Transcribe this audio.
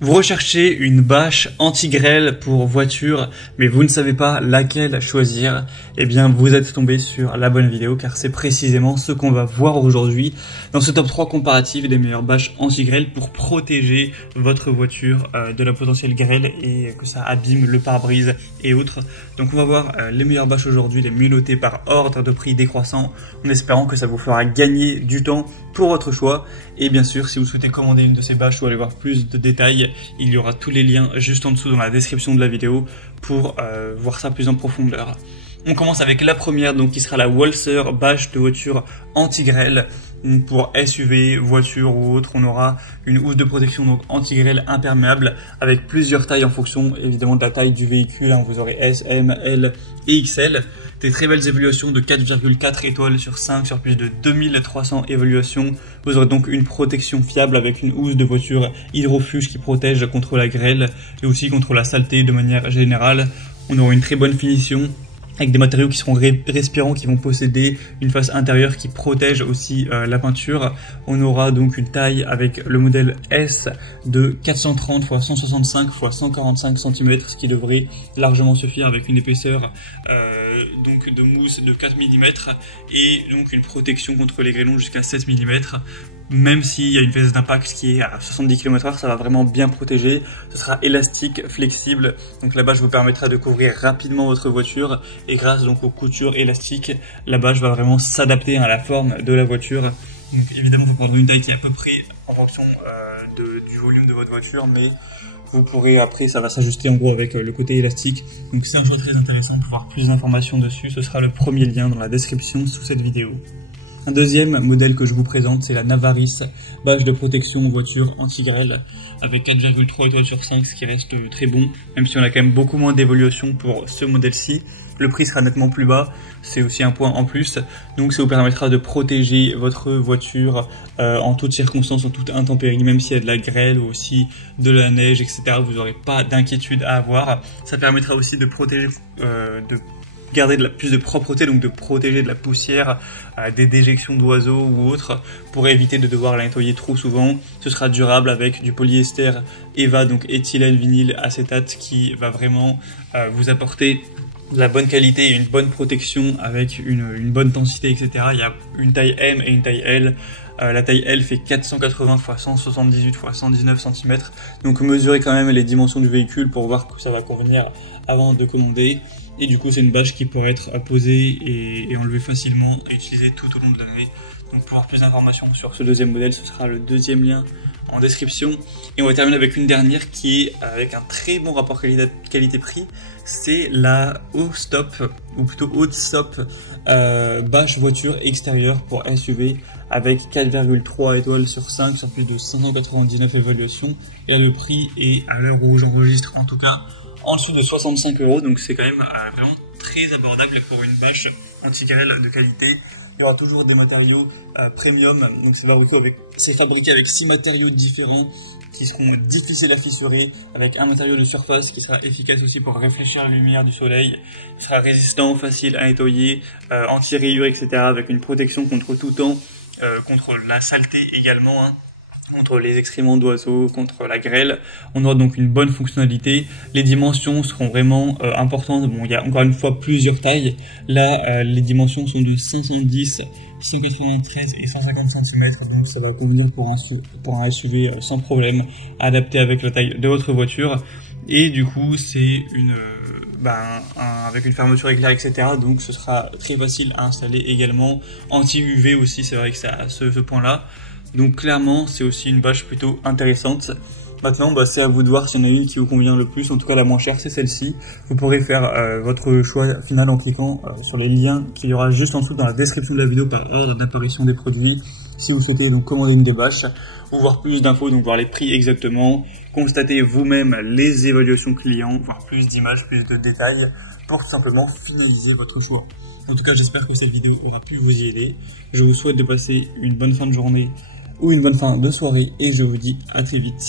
Vous recherchez une bâche anti-grêle pour voiture, mais vous ne savez pas laquelle choisir, eh bien vous êtes tombé sur la bonne vidéo car c'est précisément ce qu'on va voir aujourd'hui dans ce top 3 comparatif des meilleures bâches anti-grêle pour protéger votre voiture de la potentielle grêle et que ça abîme le pare-brise et autres. Donc on va voir les meilleures bâches aujourd'hui, les mieux notées par ordre de prix décroissant, en espérant que ça vous fera gagner du temps pour votre choix. Et bien sûr, si vous souhaitez commander une de ces bâches ou aller voir plus de détails, il y aura tous les liens juste en dessous dans la description de la vidéo pour voir ça plus en profondeur. On commence avec la première, donc qui sera la Walser bâche de voiture anti-grêle. Pour SUV, voiture ou autre, on aura une housse de protection donc anti-grêle imperméable avec plusieurs tailles en fonction évidemment de la taille du véhicule. Vous aurez S, M, L et XL. Des très belles évaluations de 4,4 étoiles sur 5 sur plus de 2300 évaluations. Vous aurez donc une protection fiable avec une housse de voiture hydrofuge qui protège contre la grêle et aussi contre la saleté de manière générale. On aura une très bonne finition avec des matériaux qui seront respirants, qui vont posséder une face intérieure qui protège aussi la peinture. On aura donc une taille avec le modèle S de 430 x 165 x 145 cm, ce qui devrait largement suffire avec une épaisseur donc de mousse de 4 mm et donc une protection contre les grêlons jusqu'à 7 mm. Même s'il y a une vitesse d'impact qui est à 70 km/h, ça va vraiment bien protéger. Ce sera élastique, flexible. Donc la bâche vous permettra de couvrir rapidement votre voiture. Et grâce donc aux coutures élastiques, la bâche va vraiment s'adapter à la forme de la voiture. Donc évidemment, vous prendrez une taille qui est à peu près en fonction du volume de votre voiture, mais vous pourrez après, ça va s'ajuster en gros avec le côté élastique. Donc c'est un choix très intéressant. Pour voir plus d'informations dessus, ce sera le premier lien dans la description sous cette vidéo. Un deuxième modèle que je vous présente, c'est la Navaris bâche de protection voiture anti-grêle avec 4,3 étoiles sur 5, ce qui reste très bon, même si on a quand même beaucoup moins d'évolution pour ce modèle-ci. Le prix sera nettement plus bas, c'est aussi un point en plus, donc ça vous permettra de protéger votre voiture en toutes circonstances, en toute intempérie, même s'il y a de la grêle ou aussi de la neige, etc. Vous n'aurez pas d'inquiétude à avoir. Ça permettra aussi de protéger, de garder plus de propreté, donc de protéger de la poussière, des déjections d'oiseaux ou autres, pour éviter de devoir la nettoyer trop souvent. Ce sera durable avec du polyester EVA, donc éthylène vinyle acétate, qui va vraiment vous apporter de la bonne qualité et une bonne protection avec une bonne densité, etc. Il y a une taille M et une taille L. La taille L fait 480 x 178 x 119 cm. Donc mesurez quand même les dimensions du véhicule pour voir que ça va convenir avant de commander. Et du coup, c'est une bâche qui pourrait être posée et enlevée facilement et utilisée tout au long de l'année. Donc pour avoir plus d'informations sur ce deuxième modèle, ce sera le deuxième lien en description. Et on va terminer avec une dernière qui est avec un très bon rapport qualité-prix. C'est la Haut-Stop, ou plutôt Haut-Stop bâche voiture extérieure pour SUV avec 4,3 étoiles sur 5 sur plus de 599 évaluations. Et là, le prix est, à l'heure où j'enregistre en tout cas, en dessous de 65 €, donc c'est quand même vraiment très abordable pour une bâche anti-grêle de qualité. Il y aura toujours des matériaux premium, donc c'est fabriqué avec 6 matériaux différents qui seront difficiles à fissurer, avec un matériau de surface qui sera efficace aussi pour réfléchir la lumière du soleil. Il sera résistant, facile à nettoyer, anti-rayures, etc. avec une protection contre tout temps, contre la saleté également, contre les excréments d'oiseaux, contre la grêle. On aura donc une bonne fonctionnalité. Les dimensions seront vraiment importantes. Bon, il y a encore une fois plusieurs tailles. Là, les dimensions sont de 510, 193 et 150 cm. Donc ça va convenir pour un SUV sans problème, adapté avec la taille de votre voiture. Et du coup, c'est avec une fermeture éclair, etc. Donc ce sera très facile à installer également. Anti-UV aussi, c'est vrai que ça a ce point-là. Donc clairement, c'est aussi une bâche plutôt intéressante. Maintenant, c'est à vous de voir s'il y en a une qui vous convient le plus. En tout cas, la moins chère, c'est celle-ci. Vous pourrez faire votre choix final en cliquant sur les liens qu'il y aura juste en dessous dans la description de la vidéo par ordre d'apparition des produits. Si vous souhaitez donc commander une des bâches ou voir plus d'infos, donc voir les prix exactement, constater vous-même les évaluations clients, voir plus d'images, plus de détails pour tout simplement finaliser votre choix. En tout cas, j'espère que cette vidéo aura pu vous y aider. Je vous souhaite de passer une bonne fin de journée ou une bonne fin de soirée et je vous dis à très vite.